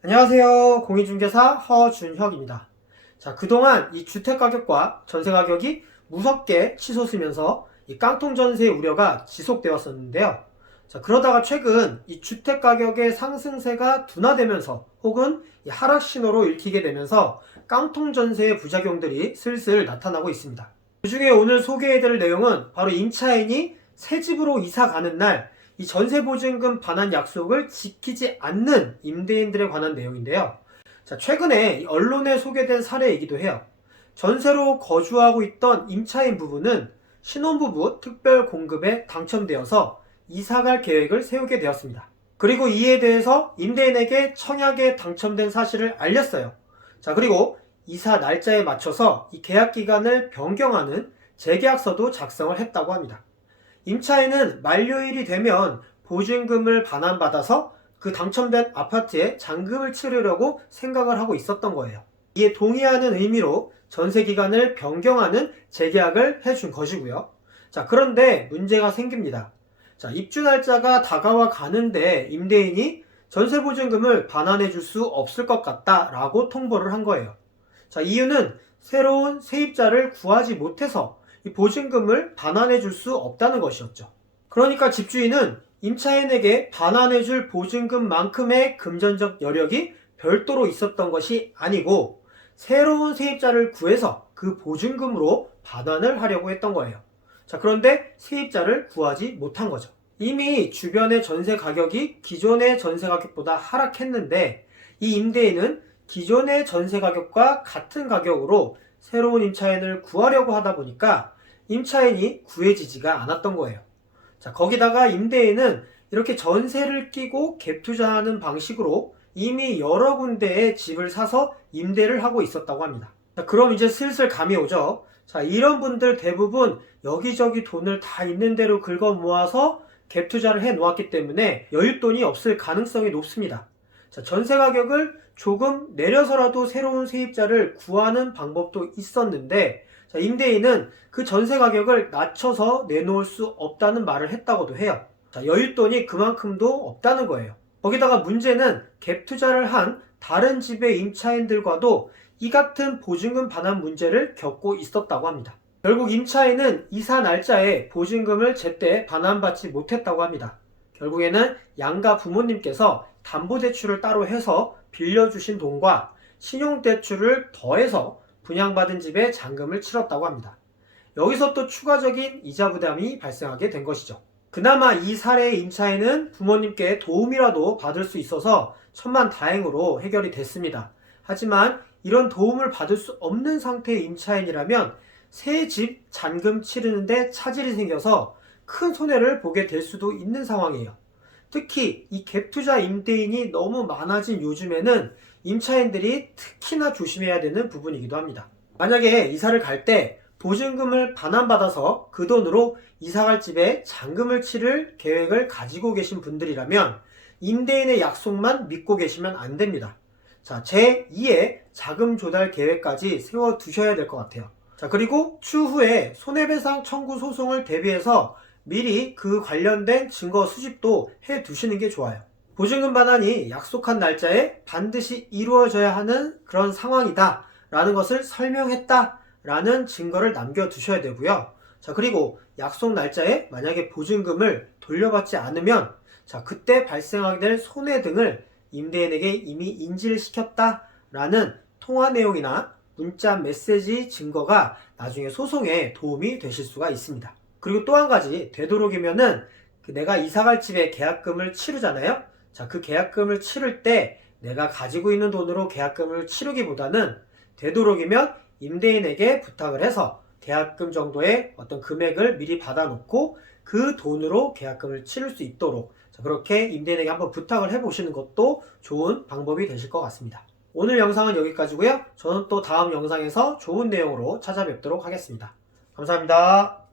안녕하세요. 공인중개사 허준혁입니다. 자, 그동안 이 주택가격과 전세가격이 무섭게 치솟으면서 이 깡통전세 우려가 지속되었었는데요. 자, 그러다가 최근 이 주택가격의 상승세가 둔화되면서 혹은 이 하락신호로 읽히게 되면서 깡통전세의 부작용들이 슬슬 나타나고 있습니다. 그 중에 오늘 소개해드릴 내용은 바로 임차인이 새 집으로 이사 가는 날 이 전세보증금 반환 약속을 지키지 않는 임대인들에 관한 내용인데요. 자, 최근에 언론에 소개된 사례이기도 해요. 전세로 거주하고 있던 임차인 부부는 신혼부부 특별공급에 당첨되어서 이사갈 계획을 세우게 되었습니다. 그리고 이에 대해서 임대인에게 청약에 당첨된 사실을 알렸어요. 자, 그리고 이사 날짜에 맞춰서 이 계약 기간을 변경하는 재계약서도 작성을 했다고 합니다. 임차인은 만료일이 되면 보증금을 반환받아서 그 당첨된 아파트에 잔금을 치르려고 생각을 하고 있었던 거예요. 이에 동의하는 의미로 전세기간을 변경하는 재계약을 해준 것이고요. 자, 그런데 문제가 생깁니다. 자, 입주 날짜가 다가와 가는데 임대인이 전세보증금을 반환해 줄 수 없을 것 같다라고 통보를 한 거예요. 자, 이유는 새로운 세입자를 구하지 못해서 이 보증금을 반환해 줄 수 없다는 것이었죠. 그러니까 집주인은 임차인에게 반환해 줄 보증금만큼의 금전적 여력이 별도로 있었던 것이 아니고 새로운 세입자를 구해서 그 보증금으로 반환을 하려고 했던 거예요. 자, 그런데 세입자를 구하지 못한 거죠. 이미 주변의 전세 가격이 기존의 전세 가격보다 하락했는데 이 임대인은 기존의 전세 가격과 같은 가격으로 새로운 임차인을 구하려고 하다 보니까 임차인이 구해지지가 않았던 거예요. 자, 거기다가 임대인은 이렇게 전세를 끼고 갭 투자하는 방식으로 이미 여러 군데에 집을 사서 임대를 하고 있었다고 합니다. 자, 그럼 이제 슬슬 감이 오죠. 자, 이런 분들 대부분 여기저기 돈을 다 있는 대로 긁어 모아서 갭 투자를 해 놓았기 때문에 여윳돈이 없을 가능성이 높습니다. 자, 전세 가격을 조금 내려서라도 새로운 세입자를 구하는 방법도 있었는데 자, 임대인은 그 전세 가격을 낮춰서 내놓을 수 없다는 말을 했다고도 해요. 자, 여윳돈이 그만큼도 없다는 거예요. 거기다가 문제는 갭 투자를 한 다른 집의 임차인들과도 이 같은 보증금 반환 문제를 겪고 있었다고 합니다. 결국 임차인은 이사 날짜에 보증금을 제때 반환받지 못했다고 합니다. 결국에는 양가 부모님께서 담보대출을 따로 해서 빌려주신 돈과 신용대출을 더해서 분양받은 집에 잔금을 치렀다고 합니다. 여기서 또 추가적인 이자 부담이 발생하게 된 것이죠. 그나마 이 사례의 임차인은 부모님께 도움이라도 받을 수 있어서 천만다행으로 해결이 됐습니다. 하지만 이런 도움을 받을 수 없는 상태의 임차인이라면 새 집 잔금 치르는데 차질이 생겨서 큰 손해를 보게 될 수도 있는 상황이에요. 특히 이 갭투자 임대인이 너무 많아진 요즘에는 임차인들이 특히나 조심해야 되는 부분이기도 합니다. 만약에 이사를 갈 때 보증금을 반환받아서 그 돈으로 이사갈 집에 잔금을 치를 계획을 가지고 계신 분들이라면 임대인의 약속만 믿고 계시면 안 됩니다. 자, 제2의 자금 조달 계획까지 세워두셔야 될 것 같아요. 자, 그리고 추후에 손해배상 청구 소송을 대비해서 미리 그 관련된 증거 수집도 해 두시는 게 좋아요. 보증금 반환이 약속한 날짜에 반드시 이루어져야 하는 그런 상황이다 라는 것을 설명했다 라는 증거를 남겨 두셔야 되고요. 자, 그리고 약속 날짜에 만약에 보증금을 돌려받지 않으면 자, 그때 발생하게 될 손해 등을 임대인에게 이미 인지를 시켰다 라는 통화 내용이나 문자 메시지 증거가 나중에 소송에 도움이 되실 수가 있습니다. 그리고 또 한 가지, 되도록이면은 내가 이사갈 집에 계약금을 치르잖아요. 자, 그 계약금을 치를 때 내가 가지고 있는 돈으로 계약금을 치르기보다는 되도록이면 임대인에게 부탁을 해서 계약금 정도의 어떤 금액을 미리 받아놓고 그 돈으로 계약금을 치를 수 있도록 자, 그렇게 임대인에게 한번 부탁을 해보시는 것도 좋은 방법이 되실 것 같습니다. 오늘 영상은 여기까지고요. 저는 또 다음 영상에서 좋은 내용으로 찾아뵙도록 하겠습니다. 감사합니다.